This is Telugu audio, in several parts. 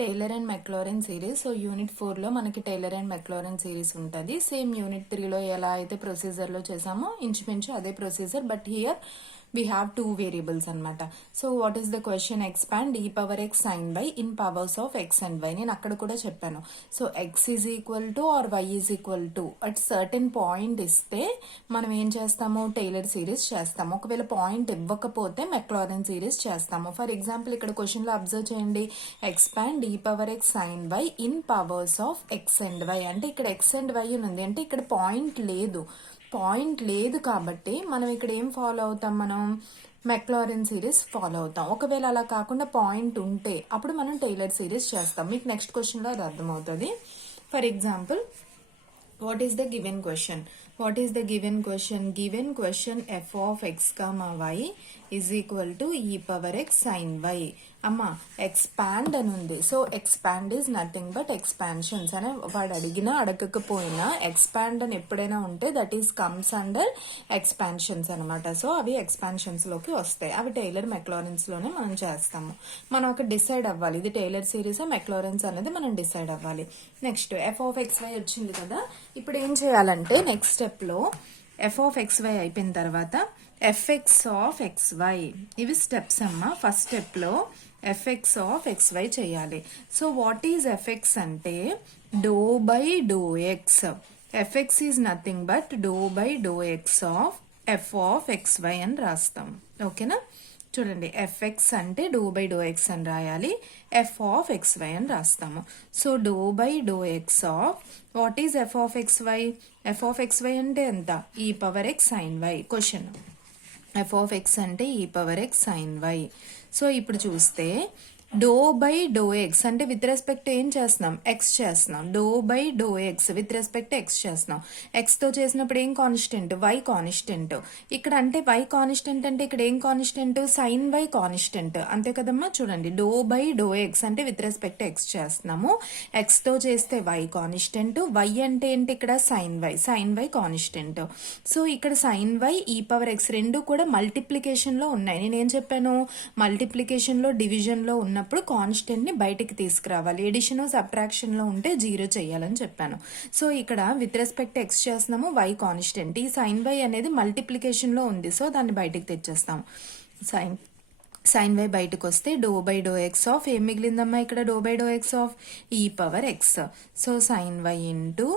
Tailor and McLaren series. So unit 4లో మనకి టైలర్ అండ్ మెక్లారెన్ సిరీస్ ఉంటుంది. సేమ్ యూనిట్ 3లో ఎలా అయితే ప్రొసీజర్లో చేసామో ఇంచుమించు అదే procedure, but here we have two variables అన్నమాట. So what is the question? Expand e power x sin y in powers of x and y. నేను అక్కడ కూడా చెప్పాను. So x is equal to or y is equal to at certain point ఇస్తే మనం ఏం చేస్తాము? టైలర్ సిరీస్ చేస్తాము. ఒకవేళ పాయింట్ ఇవ్వకపోతే మెక్లారెన్ సిరీస్ చేస్తాము. ఫర్ ఎగ్జాంపుల్ ఇక్కడ క్వశ్చన్లో అబ్జర్వ్ చేయండి, expand e power x sin y in powers of x and y. అంటే ఇక్కడ x and y ఉంది, అంటే ఇక్కడ పాయింట్ లేదు కాబట్టి మనం ఇక్కడ ఏం ఫాలో అవుతాం? మనం మెక్లారెన్ సిరీస్ ఫాలో అవుతాం. ఒకవేళ అలా కాకుండా పాయింట్ ఉంటే అప్పుడు మనం టైలర్ సిరీస్ చేస్తాం. మీకు నెక్స్ట్ క్వశ్చన్లో అది అర్థమవుతుంది. For example, what is the given question? Given question f of x comma y is equal to e power x sin y. అమ్మా ఎక్స్పాండ్ అని ఉంది. So expand is nothing but expansions అని వాడు అడిగినా అడగకపోయినా ఎక్స్పాండ్ అని ఎప్పుడైనా ఉంటే that is comes under expansions అనమాట. సో అవి ఎక్స్పాన్షన్స్ లోకి వస్తాయి. అవి టైలర్ మెక్లారెన్స్ లోనే మనం చేస్తాము. మనం ఒక డిసైడ్ అవ్వాలి, ఇది టైలర్ సిరీస్ మెక్లారెన్స్ అనేది మనం డిసైడ్ అవ్వాలి. Next F of X Y వచ్చింది కదా, ఇప్పుడు ఏం చేయాలంటే నెక్స్ట్ స్టెప్ లో ఎఫ్ ఆఫ్ ఎక్స్ వై అయిపోయిన తర్వాత ఎఫ్ఎక్స్ ఆఫ్ ఎక్స్ వై, ఇవి స్టెప్స్ అమ్మా. ఫస్ట్ స్టెప్ లో ఎఫ్ఎక్స్ ఆఫ్ ఎక్స్ వై చేయాలి. సో వాట్ ఈజ్ ఎఫ్ఎక్స్ అంటే do by do X. F X is nothing but do by do X of F of X Y అని రాస్తాం. ఓకేనా? చూడండి, ఎఫ్ఎక్స్ అంటే డో బై డో ఎక్స్ అని రాయాలి, ఎఫ్ ఆఫ్ ఎక్స్ వై అని రాస్తాము. So do by do X of what is F of X why? F of X Y అంటే ఎంత? ఈ power X sine Y. Question, F of X అంటే ఈ power X sine Y. So ఇప్పుడు చూస్తే డో బై డో ఎక్స్ అంటే విత్ రెస్పెక్ట్ ఏం చేస్తున్నాం? ఎక్స్ చేస్తున్నాం. Do by do X with respect X చేస్తున్నాం. ఎక్స్ తో చేసినప్పుడు ఏం కాన్స్టెంట్? Y constant. ఇక్కడ అంటే వై కాన్స్టెంట్ అంటే ఇక్కడ ఏం కాన్స్టెంట్? Sign why constant. అంతే కదమ్మా. చూడండి, డో బై డో ఎక్స్ అంటే విత్ రెస్పెక్ట్ ఎక్స్ చేస్తున్నాము. ఎక్స్ తో చేస్తే వై కాన్స్టెంట్. వై అంటే ఏంటి? ఇక్కడ సైన్ వై కాన్స్టెంట్. సో ఇక్కడ sine y e power X రెండు కూడా మల్టిప్లికేషన్ లో ఉన్నాయి. నేనేం చెప్పాను? మల్టిప్లికేషన్ లో డివిజన్ లో ఉన్నప్పుడు కాన్స్టెంట్ ని బయటికి తీసుకురావాలి. ఎడిషన్ సబ్ట్రాక్షన్ లో ఉంటే జీరో చేయాలని చెప్పాను. సో ఇక్కడ విత్ రెస్పెక్ట్ ఎక్స్ చేస్తున్నాము, వై కాన్స్టెంట్. ఈ సైన్ వై అనేది మల్టిప్లికేషన్ లో ఉంది, సో దాన్ని బయటికి తెచ్చేస్తాం. సైన్ వై బయటకు వస్తే do by do X of ఏం మిగిలిందమ్మా? ఇక్కడ do by do X of e power x. So sine why into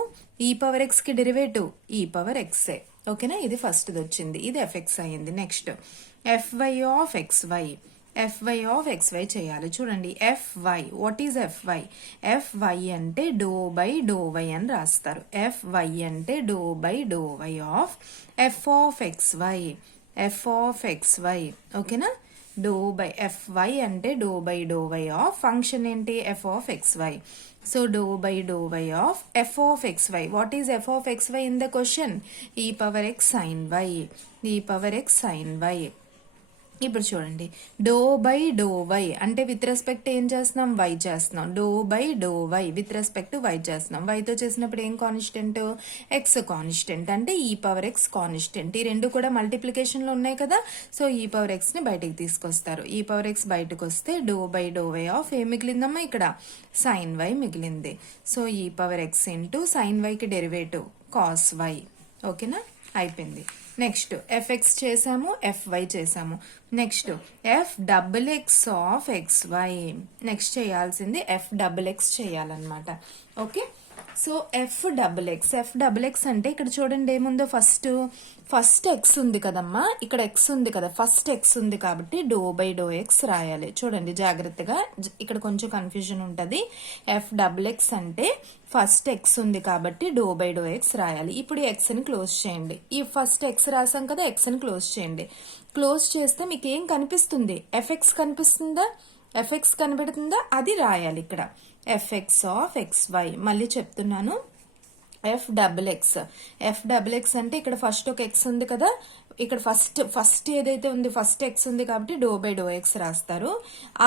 ఈ పవర్ ఎక్స్ కి డెరివేటివ్ ఈ పవర్ ఎక్సే. ఓకేనా? ఇది ఫస్ట్ వచ్చింది, ఇది ఎఫ్ఎక్స్ అయ్యింది. Next fy of X y. F y of X why చేయాలి. చూడండి, f y, what is f y? F y అంటే డో బై డో వై అని రాస్తారు. ఎఫ్వై అంటే do by doe y of F of X why. F of X y. ఓకేనా? డో బై ఎఫ్వై అంటే do by doe y of function ఏంటి? F of X why. So do by doe y of F of X why. What is F of X y in the question? ఈ power X sine y. E power X sine y. ఇప్పుడు చూడండి, డో బై డో వై అంటే విత్ రెస్పెక్ట్ ఏం చేస్తున్నాం? వై చేస్తున్నాం. Do by doe y with respect why చేస్తున్నాం. వైతో చేసినప్పుడు ఏం కాన్స్టెంట్? X constant. అంటే ఈ పవర్ ఎక్స్ కాన్స్టెంట్. ఈ రెండు కూడా మల్టిప్లికేషన్ లో ఉన్నాయి కదా, సో ఈ పవర్ ఎక్స్ ని బయటికి తీసుకొస్తారు. ఈ పవర్ ఎక్స్ బయటకు వస్తే do by doe y of ఏం మిగిలిందమ్మా? ఇక్కడ సైన్ వై మిగిలింది. So e power x into sine వైకి డెరివేటివ్ కాస్ వై. ఓకేనా? అయిపోయింది. నెక్స్ట్ ఎఫ్ఎక్స్ చేసాము, ఎఫ్వై చేసాము. Next f double X of X y. Next చేయాల్సింది ఎఫ్ డబుల్ ఎక్స్ చేయాలన్నమాట. Okay? So f double x అంటే ఇక్కడ చూడండి ఏముందో, ఫస్ట్ ఎక్స్ ఉంది కదమ్మా, ఇక్కడ ఎక్స్ ఉంది కదా, ఫస్ట్ ఎక్స్ ఉంది కాబట్టి డో బై డో ఎక్స్ రాయాలి. చూడండి జాగ్రత్తగా, ఇక్కడ కొంచెం కన్ఫ్యూజన్ ఉంటుంది. ఎఫ్ డబుల్ ఎక్స్ అంటే ఫస్ట్ ఎక్స్ ఉంది కాబట్టి డో బై డో ఎక్స్ రాయాలి. ఇప్పుడు ఎక్స్ ని క్లోజ్ చేయండి. ఈ ఫస్ట్ ఎక్స్ రాసాం కదా, ఎక్స్ ని క్లోజ్ చేయండి. క్లోజ్ చేస్తే మీకు ఏం కనిపిస్తుంది? ఎఫ్ఎక్స్ కనిపిస్తుందా? ఎఫ్ఎక్స్ కనబడుతుందా? అది రాయాలి ఇక్కడ. F X of X Y. మళ్ళీ చెప్తున్నాను, ఎఫ్ డబుల్ ఎక్స్ అంటే ఇక్కడ ఫస్ట్ ఒక ఎక్స్ ఉంది కదా, ఇక్కడ ఫస్ట్ ఏదైతే ఉంది ఫస్ట్ ఎక్స్ ఉంది కాబట్టి డో బై డో ఎక్స్ రాస్తారు.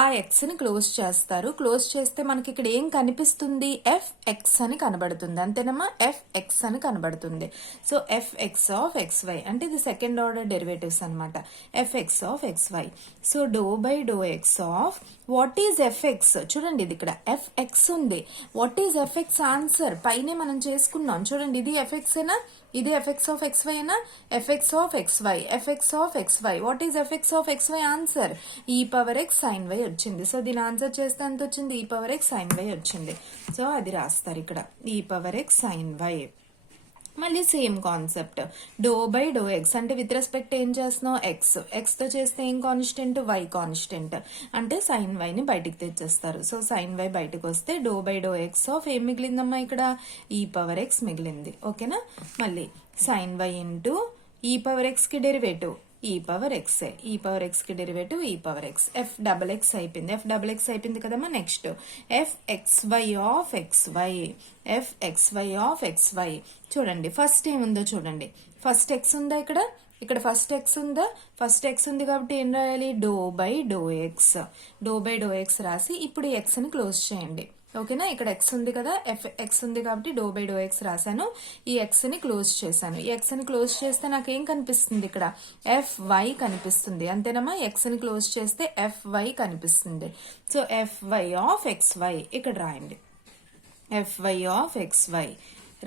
ఆ ఎక్స్ ని క్లోజ్ చేస్తారు. క్లోజ్ చేస్తే మనకి ఇక్కడ ఏం కనిపిస్తుంది, ఎఫ్ ఎక్స్ అని కనబడుతుంది. అంతేనమ్మా, ఎఫ్ ఎక్స్ అని కనబడుతుంది. So F X of X Y అంటే ఇది సెకండ్ ఆర్డర్ డెరివేటివ్స్ అనమాట. F X of X why. So do by do X of what is F X, చూడండి ఇది ఇక్కడ ఎఫ్ ఎక్స్ ఉంది. What is F X answer పైనే మనం చేసుకున్నాం. చూడండి ఇది ఎఫ్ ఎక్స్ ఏనా, ఇది ఎఫ్ఎక్స్ ఆఫ్ ఎక్స్ వై నా, F X of X Y, F X of X why. What is F X of X why answer, ఈ పవర్ ఎక్స్ సైన్ వై వచ్చింది. సో దీని ఆన్సర్ చేస్తే ఎంత వచ్చింది, ఈ పవర్ ఎక్స్ సైన్ వై వచ్చింది. సో అది రాస్తారు ఇక్కడ, E power X sine Y. మళ్ళీ same concept, do by do X అంటే విత్ రెస్పెక్ట్ ఏం చేస్తున్నావు, ఎక్స్. ఎక్స్ తో చేస్తే ఏం కాన్స్టెంట్, వై కాన్స్టెంట్. అంటే సైన్ వై ని బయటికి తెచ్చేస్తారు. సో సైన్ వై బయటకు వస్తే do by do X of ఏం మిగిలిందమ్మా ఇక్కడ, ఈ పవర్ ఎక్స్ మిగిలింది. ఓకేనా. మళ్ళీ సైన్ వై ఇంటూ ఈ పవర్ ఎక్స్ కి డెరివేటివ్ ఈ power X, E power X కి డెరివేటివ్ ఈ power X. F double X అయిపోయింది, ఎఫ్ డబల్ ఎక్స్ అయిపోయింది కదమ్మా. Next F X Y of X why, F X Y of X Y. చూడండి ఫస్ట్ ఏముందో చూడండి, ఫస్ట్ ఎక్స్ ఉందా ఇక్కడ, ఇక్కడ ఫస్ట్ ఎక్స్ ఉందా, ఫస్ట్ ఎక్స్ ఉంది కాబట్టి ఏం రాయాలి, do by do X. Do by do X రాసి ఇప్పుడు ఎక్స్ ని క్లోజ్ చేయండి. ఓకేనా, ఇక్కడ ఎక్స్ ఉంది కదా, ఎఫ్ ఎక్స్ ఉంది కాబట్టి డో బై డో ఎక్స్ రాశాను. ఈ ఎక్స్ ని క్లోజ్ చేశాను. ఈ ఎక్స్ ని క్లోజ్ చేస్తే నాకు ఏం కనిపిస్తుంది ఇక్కడ, ఎఫ్ వై కనిపిస్తుంది. అంతేనమ్మా, ఎక్స్ ని క్లోజ్ చేస్తే ఎఫ్ వై కనిపిస్తుంది. So f y of X y ఇక్కడ రాయండి. F y of X y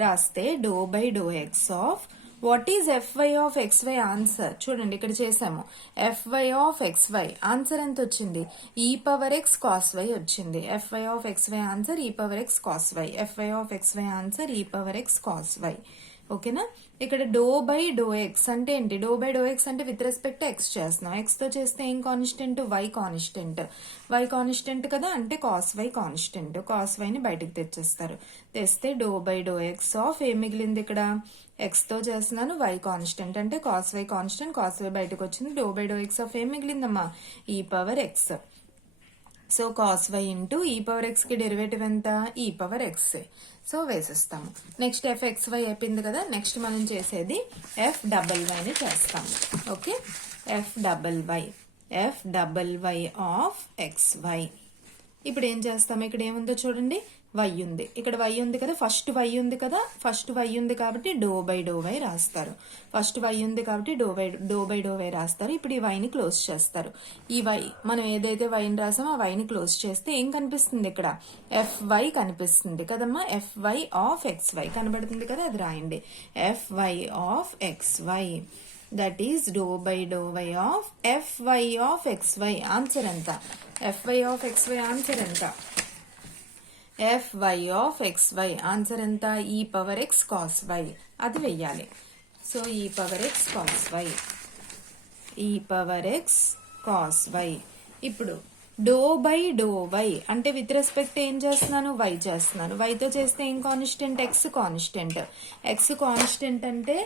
రాస్తే doe by do X of what is f y of X why answer. చూడండి ఇక్కడ చేసాము, F y of X why answer ఎంత వచ్చింది, ఈ పవర్ ఎక్స్ కాస్ వై వచ్చింది. F y of X why answer ఈ power X cos why, F y of X why answer ఈ పవర్ ఎక్స్ కాస్ వై. ఓకేనా. ఇక్కడ డో బై డో ఎక్స్ అంటే ఏంటి, డో బై డో ఎక్స్ అంటే విత్ రెస్పెక్ట్ ఎక్స్ చేస్తున్నాం. ఎక్స్ తో చేస్తే ఏం constant, Y constant. Y constant కదా, అంటే cos Y constant. Cos Y ని బయటకు తెచ్చేస్తారు. తెస్తే do by do X of ఏం మిగిలింది ఇక్కడ, ఎక్స్ తో చేస్తున్నాను, వై కాన్స్టెంట్ అంటే cos Y constant, cos Y బయటకు వచ్చింది. Do by do X of ఏం మిగిలిందమ్మా, ఈ power x. So cos y into ఈ పవర్ ఎక్స్ కి డెరివేటివ్ ఎంత, ఈ పవర్ ఎక్స్. సో వేసిస్తాము. నెక్స్ట్ ఎఫ్ ఎక్స్ వై అయిపోయింది కదా, నెక్స్ట్ మనం చేసేది ఎఫ్ డబల్ వై ని చేస్తాము. Okay, F double Y, F double Y of X Y. ఇప్పుడు ఏం చేస్తాము, ఇక్కడ ఏముందో చూడండి, వై ఉంది, ఇక్కడ వై ఉంది కదా, ఫస్ట్ వై ఉంది కదా, ఫస్ట్ వై ఉంది కాబట్టి డో బై డో వై రాస్తారు. ఫస్ట్ వై ఉంది కాబట్టి డో బై డో వై రాస్తారు. ఇప్పుడు ఈ వైని క్లోజ్ చేస్తారు. ఈ వై మనం ఏదైతే వైని రాసామో ఆ వైని క్లోజ్ చేస్తే ఏం కనిపిస్తుంది ఇక్కడ, ఎఫ్ వై కనిపిస్తుంది కదమ్మా. F y of X y కనబడుతుంది కదా, అది రాయండి. F y of X y, that is doe by doe y of f y of X why. Answer ఎంత, f y of X why answer ఎంత, f y of X why answer ఎంత, ఈ పవర్ ఎక్స్ కాస్ వై. అది వెయ్యాలి. So e power X cos y, e power X cos y. ఇప్పుడు డో బై డో వై అంటే విత్ రెస్పెక్ట్ ఏం చేస్తున్నాను, వై చేస్తున్నాను. వైతో చేస్తే ఏం constant, x constant. X constant అంటే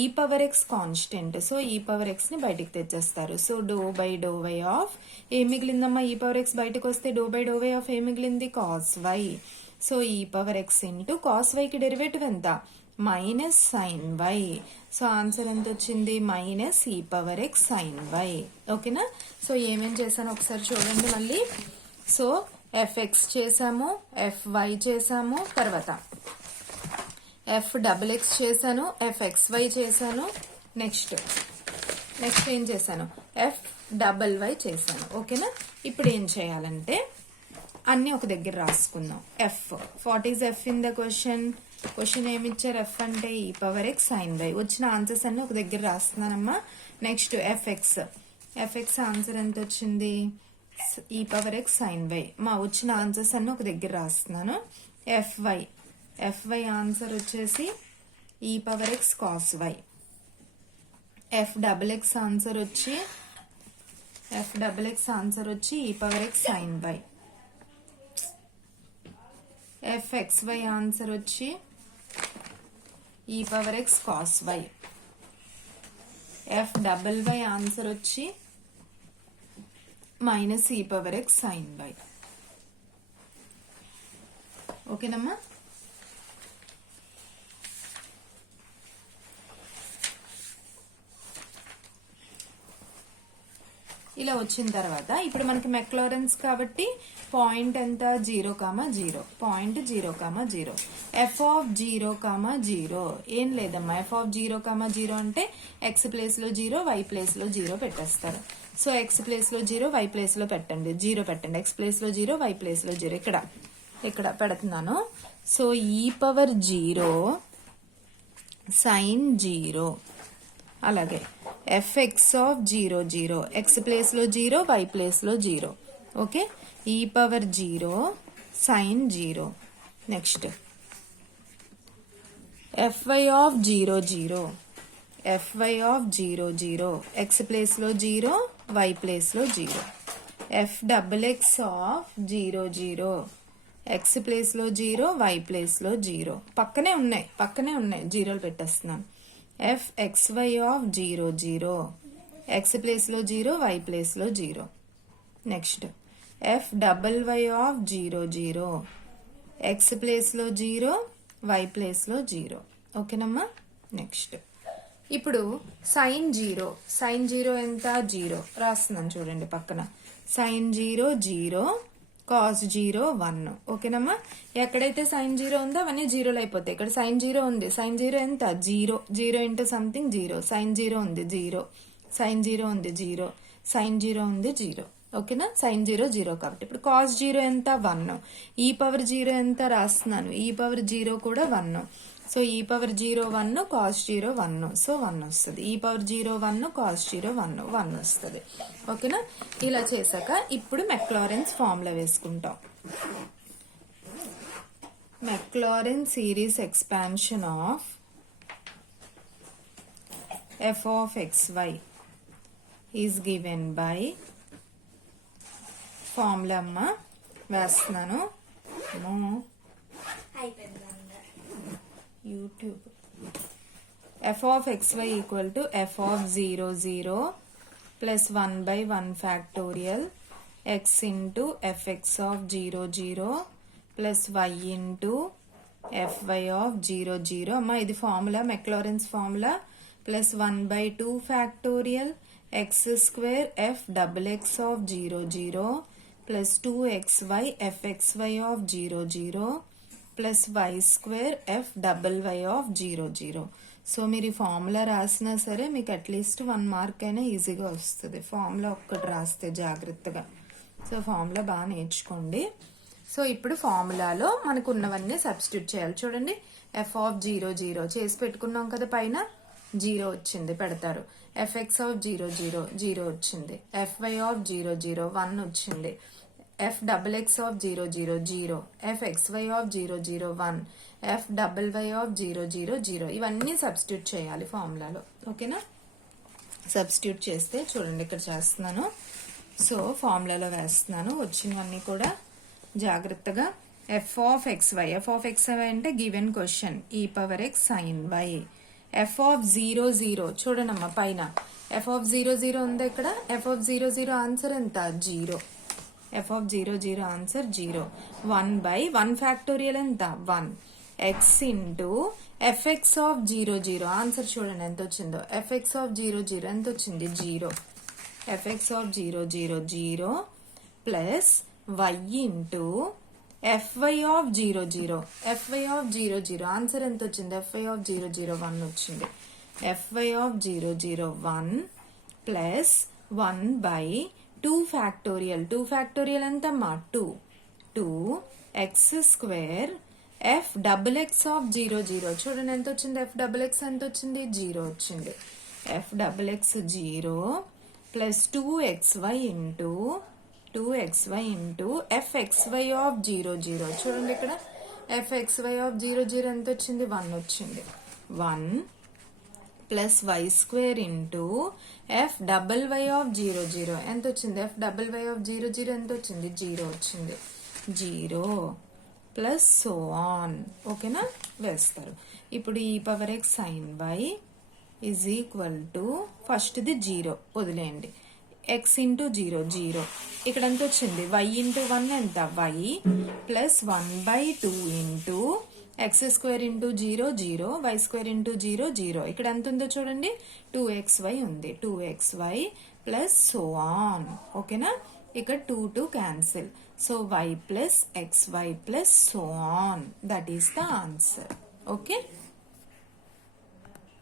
ఈ power x constant. So e power x ని బయటికి తెచ్చేస్తారు. So do by doe y of ఏం మిగిలిందమ్మా, ఈ పవర్ ఎక్స్ బయటకు వస్తే do by doe y of ఏం మిగిలింది, cos y. So e power x into cos వైకి డెరివేటివ్ ఎంత, minus sine Y. So answer ఎంత వచ్చింది, minus E power X sine Y. ఓకేనా. సో ఏమేం చేశాను ఒకసారి చూడండి మళ్ళీ. సో ఎఫ్ ఎక్స్ చేసాము, ఎఫ్ వై చేసాము, తర్వాత ఎఫ్ డబుల్ ఎక్స్ చేశాను, ఎఫ్ ఎక్స్ వై చేశాను, నెక్స్ట్ ఏం చేశాను, ఎఫ్ డబల్ వై చేశాను. ఓకేనా. ఇప్పుడు ఏం చేయాలంటే అన్ని ఒక దగ్గర రాసుకుందాం. F, what is f in the question, question ఏమి ఇచ్చారు, ఎఫ్ అంటే ఈ పవర్ ఎక్స్ సైన్ వై. వచ్చిన ఆన్సర్స్ అన్ని ఒక దగ్గర రాస్తున్నానమ్మా. Next F x, f X answer ఎంత వచ్చింది, ఈ పవర్ ఎక్స్ సైన్ వై. మా వచ్చిన ఆన్సర్స్ అన్ని ఒక దగ్గర రాస్తున్నాను. F Y, F Y answer వచ్చేసి E power X cos why. F double X answer వచ్చి, ఎఫ్ డబుల్ ఎక్స్ ఆన్సర్ వచ్చి E power X sine Y. F X why answer వచ్చి E power X cos why. F double Y answer వచ్చి minus E power X sine Y. ఓకేనమ్మా. ఇలా వచ్చిన తర్వాత ఇప్పుడు మనకి మెక్లారెన్స్ కాబట్టి పాయింట్ ఎంత 0,0 పాయింట్ 0,0 ఎఫ్ ఆఫ్ 0,0 ఏం లేదమ్మా ఎఫ్ ఆఫ్ 0,0 అంటే ఎక్స్ ప్లేస్ లో 0 వై ప్లేస్ లో 0 పెట్టేస్తారు. సో ఎక్స్ ప్లేస్ లో 0 వై ప్లేస్ లో పెట్టండి 0 పెట్టండి ఎక్స్ ప్లేస్ లో 0 వై ప్లేస్ లో 0 ఇక్కడ పెడుతున్నాను. సో ఈ పవర్ 0 సైన్ 0 అలాగే ఎఫ్ఎక్స్ ఆఫ్ 0 ఎక్స్ ప్లేస్ లో 0 వై ప్లేస్ లో 0 okay E power 0 sine 0 next fy of 0 F Y of 0 X place లో 0 వై ప్లేస్ లో 0 F double X of 0 X place లో 0 వై ప్లేస్ లో 0 పక్కనే ఉన్నాయి జీరోలు పెట్టేస్తున్నాను. F X Y of 0 X place లో 0 వై ప్లేస్ లో 0 next F double Y of 0 X place లో 0 వై ప్లేస్ లో 0 ఓకేనమ్మా. నెక్స్ట్ ఇప్పుడు సైన్ 0 ఎంత 0 రాస్తున్నాను చూడండి పక్కన సైన్ 0 కాస్ 0 1 ఓకేనమ్మా. ఎక్కడైతే సైన్ 0 ఉందో అవన్నీ జీరోలు అయిపోతాయి. ఇక్కడ సైన్ 0 ఉంది సైన్ 0 ఎంత 0 ఇంటూ సంథింగ్ 0 సైన్ 0 ఉంది 0 సైన్ 0 ఉంది 0 సైన్ 0 ఉంది 0 ఓకేనా. సైన్ 0 కాబట్టి ఇప్పుడు కాస్ 0 ఎంత 1 ఈ పవర్ 0 ఎంత రాస్తున్నాను ఈ పవర్ 0 కూడా 1 so e power 0 1 cos 0 1 so 1 వస్తుంది. ఈ పవర్ 0 1 కాస్ 0 1 వస్తుంది ఓకేనా. ఇలా చేశాక ఇప్పుడు మెక్లారెన్స్ ఫార్ములా వేసుకుంటాం. McLaren series expansion of F of X y is given by formula అమ్మ వేస్తున్నాను YouTube. F of X y equal to f of 0 plus 1/1 factorial x into f X of 0 plus why into f y of 0 అమ్మా ఇది formula McLaren's formula plus 1/2 factorial x square f double X of 0 plus 2xy f XY of 0 plus Y square F double Y of 0. So మీరు ఈ ఫార్ములా రాసినా సరే మీకు అట్లీస్ట్ 1 మార్క్ అయినా ఈజీగా వస్తుంది ఫార్ములా ఒక్కటి రాస్తే జాగ్రత్తగా. సో ఫార్ములా బాగా నేర్చుకోండి. సో ఇప్పుడు ఫార్ములాలో మనకు ఉన్నవన్నీ సబ్స్టిట్యూట్ చేయాలి. చూడండి ఎఫ్ ఆఫ్ 0 చేసి పెట్టుకున్నాం కదా పైన 0 వచ్చింది పెడతారు. ఎఫ్ఎక్స్ ఆఫ్ 0 వచ్చింది. ఎఫ్వై ఆఫ్ 0 1 వచ్చింది. F double X of 0 F XY of 0 1 F double Y of 0 ఇవన్నీ సబ్స్టిట్యూట్ చేయాలి ఫార్ములాలో ఓకేనా. సబ్స్టిట్యూట్ చేస్తే చూడండి ఇక్కడ చేస్తున్నాను. సో ఫార్ములాలో వేస్తున్నాను వచ్చినవన్నీ కూడా జాగ్రత్తగా. ఎఫ్ ఆఫ్ ఎక్స్వై అంటే గివెన్ క్వశ్చన్ ఈ power X sine Y. F of 0 చూడనమ్మా పైన ఎఫ్ ఆఫ్ 0 ఉందా ఇక్కడ ఎఫ్ ఆఫ్ 0 ఆన్సర్ ఎంత 0 ఎఫ్ ఆఫ్ 0 ఆన్సర్ 0 1/1 ఫ్యాక్టోరియల్ ఎంత 1 X into F X of 0 answer చూడండి ఎంత వచ్చిందో ఎఫ్ఎక్స్ ఆఫ్ 0 ఎంత వచ్చింది 0 F X of 0 plus why into F Y of 0 F Y of 0 answer ఎంత వచ్చింది ఎఫ్వై ఆఫ్ 0 1 వచ్చింది. ఎఫ్వై ఆఫ్ 0 1 ప్లస్ 1/2 ఫ్యాక్టోరియల్ ఎంతమ్మా 2 X square f double X of 0 చూడండి ఎంత వచ్చింది ఎఫ్ డబుల్ ఎక్స్ ఎంత వచ్చింది 0 వచ్చింది. F double X 0 plus 2xy into F XY of 0 చూడండి ఇక్కడ ఎఫ్ ఎక్స్వై ఆఫ్ 0 ఎంత వచ్చింది 1 వచ్చింది. 1 plus Y square into F double Y of 0 ఎంత వచ్చింది ఎఫ్ డబల్ వై ఆఫ్ 0 ఎంత వచ్చింది 0 వచ్చింది. 0 ప్లస్ సో ఆన్ ఓకేనా వేస్తారు. ఇప్పుడు E power X sine Y is equal to ఫస్ట్ది 0 వదిలేయండి ఎక్స్ ఇంటూ 0 ఇక్కడ ఎంత వచ్చింది వై ఇంటూ 1 ఎంత Y plus 1/2 into X square into 0 0, Y square into 0 0. ఇక్కడ ఎంత ఉందో చూడండి, 2xy ఉంది. 2xy plus so on. ఓకేనా, ఇక్కడ 2 cancel. So y plus xy plus so on, that is the answer. Okay.